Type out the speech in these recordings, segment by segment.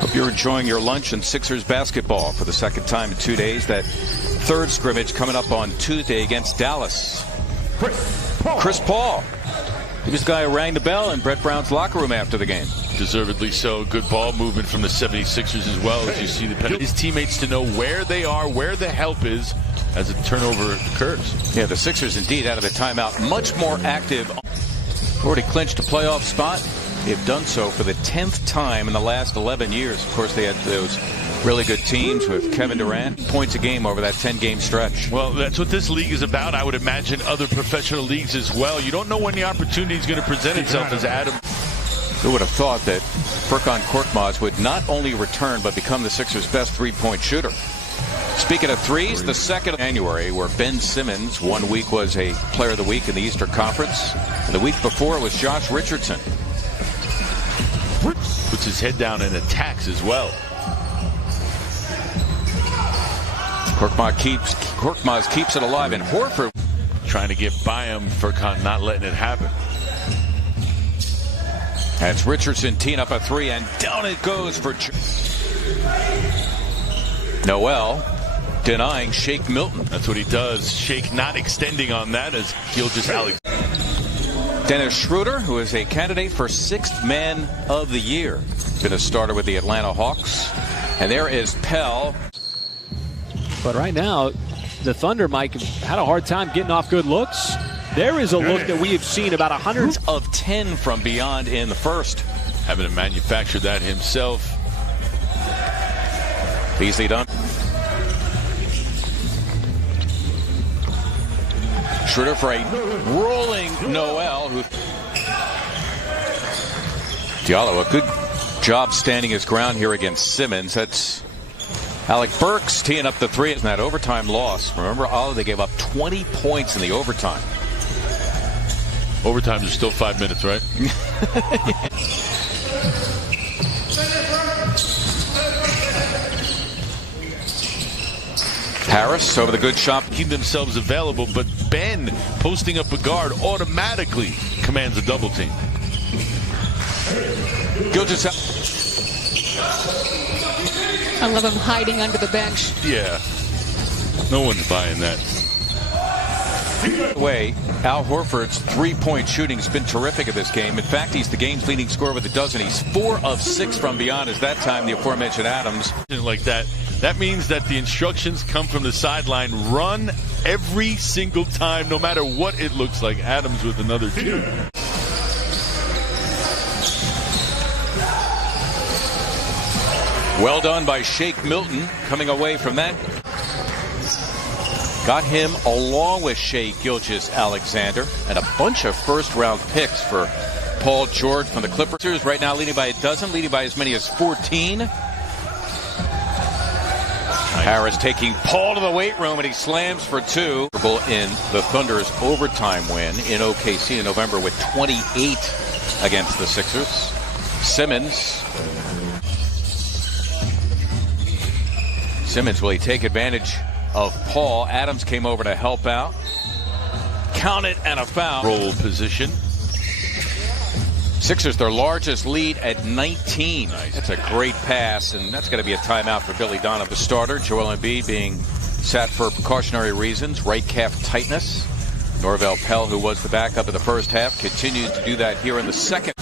Hope you're enjoying your lunch and Sixers basketball for the second time in 2 days. That third scrimmage coming up on Tuesday against Dallas. Chris Paul. He was the guy who rang the bell in Brett Brown's locker room after the game. Deservedly so. Good ball movement from the 76ers as well, as you see the penalty. His teammates to know where they are, where the help is as a turnover occurs. Yeah, the Sixers indeed out of the timeout. Much more active. Already clinched a playoff spot. They've done so for the 10th time in the last 11 years. Of course, they had those really good teams with Kevin Durant. Points a game over that 10-game stretch. Well, that's what this league is about. I would imagine other professional leagues as well. You don't know when the opportunity is going to present itself, as Adam. Who would have thought that Furkan Korkmaz would not only return but become the Sixers' best three-point shooter? Speaking of threes, the 2nd of January, where Ben Simmons 1 week was a Player of the Week in the Eastern Conference. And the week before it was Josh Richardson. Puts his head down and attacks as well. Korkmaz keeps it alive, and Horford trying to get by him. Furkan not letting it happen. That's Richardson teeing up a three, and down it goes for Noel, denying Shake Milton. That's what he does. Shake not extending on that as Gilgeous Alex. Dennis Shrörder, who is a candidate for 6th Man of the Year. Been a starter with the Atlanta Hawks. And there is Pell. But right now, the Thunder, Mike, had a hard time getting off good looks. There is a look that we have seen about 100 of 10 from beyond in the first. Having to manufacture that himself. Easily done. Shrörder for a rolling Noel. Diallo, a good job standing his ground here against Simmons. That's Alec Burks teeing up the three in that overtime loss. Remember, they gave up 20 points in the overtime. Overtime is still 5 minutes, right? Harris over the good shot. Keep themselves available, but Ben posting up a guard automatically commands a double team. Gilgeous. I love him hiding under the bench. Yeah. No one's buying that. Way, Al Horford's three-point shooting has been terrific in this game. In fact, he's the game's leading scorer with a dozen. He's 4 of 6 from beyond. As that time, the aforementioned Adams. Like that. That means that the instructions come from the sideline. Run every single time, no matter what it looks like. Adams with another 2. Well done by Shake Milton coming away from that. Got him along with Shai Gilgeous-Alexander and a bunch of first-round picks for Paul George from the Clippers. Right now leading by a dozen, leading by as many as 14. Harris taking Paul to the weight room, and he slams for 2. In the Thunder's overtime win in OKC in November with 28 against the Sixers. Simmons, will he take advantage of Paul? Adams came over to help out. Count it, and a foul. Roll position. Sixers, their largest lead at 19. Nice. That's a great pass, and that's going to be a timeout for Billy Donovan. The starter, Joel Embiid, being sat for precautionary reasons, right calf tightness. Norvell Pell, who was the backup in the first half, continued to do that here in the second.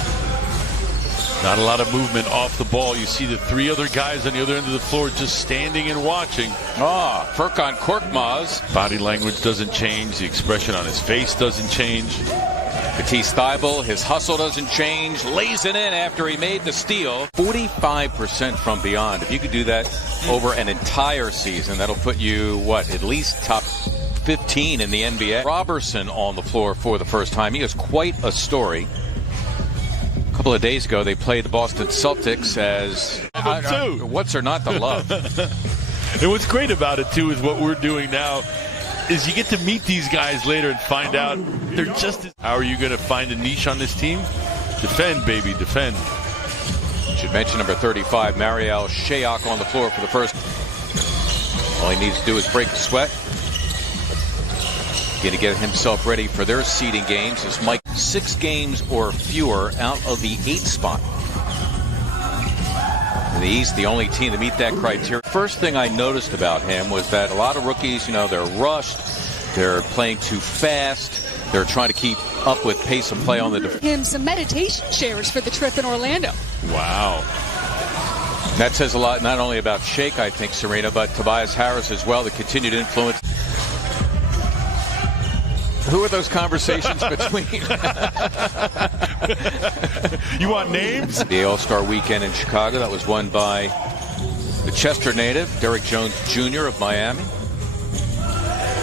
Not a lot of movement off the ball. You see the 3 other guys on the other end of the floor just standing and watching. Furkan Korkmaz. Body language doesn't change. The expression on his face doesn't change. Matisse Thybulle, his hustle doesn't change. Lays it in after he made the steal. 45% from beyond. If you could do that over an entire season, that'll put you, at least top 15 in the NBA. Robertson on the floor for the first time. He is quite a story. A couple of days ago, they played the Boston Celtics as what's or not to love. And what's great about it, too, is what we're doing now is you get to meet these guys later and find out they're just as... How are you going to find a niche on this team? Defend, baby, defend. Should mention number 35, Mariel Shayok on the floor for the first. All he needs to do is break the sweat. Going to get himself ready for their seeding games as Mike 6 games or fewer out of the 8th spot. In the East, the only team to meet that criteria. First thing I noticed about him was that a lot of rookies, they're rushed, they're playing too fast, they're trying to keep up with pace of play on the defense. Him some meditation chairs for the trip in Orlando. Wow. That says a lot not only about Shake, I think, Serena, but Tobias Harris as well, the continued influence. Who are those conversations between? You want names? The All-Star Weekend in Chicago, that was won by the Chester native, Derrick Jones Jr. of Miami.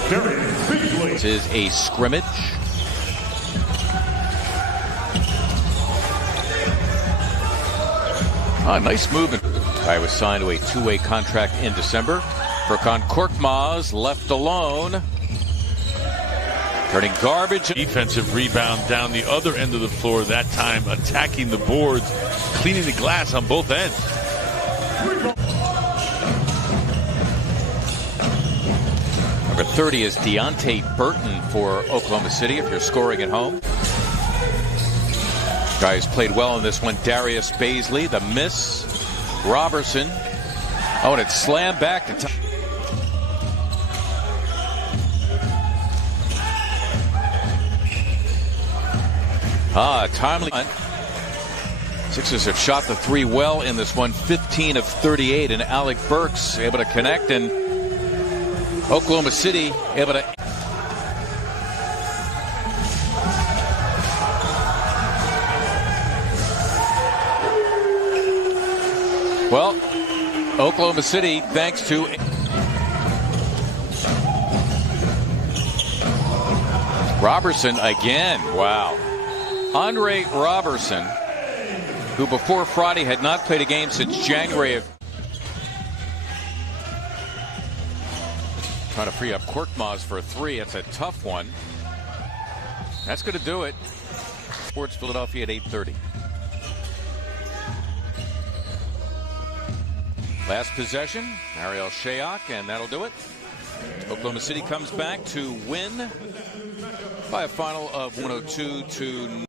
This is a scrimmage. Nice movement. I was signed to a two-way contract in December. Furkan Korkmaz left alone. Turning garbage. Defensive rebound down the other end of the floor, that time attacking the boards, cleaning the glass on both ends. Number 30 is Deonte Burton for Oklahoma City, if you're scoring at home. Guy who's played well in this one, Darius Baisley. The miss. Robertson. Oh, and it slammed back to top. Timely. Sixers have shot the three well in this one, 15 of 38, and Alec Burks able to connect, and Oklahoma City able to. Well, Oklahoma City, thanks to Robertson again. Wow. Andre Robertson, who before Friday had not played a game since January of. Trying to free up Korkmaz for a three. That's a tough one. That's going to do it. Sports Philadelphia at 8:30. Last possession, Ariel Shayok, and that'll do it. Oklahoma City comes back to win by a final of 102 to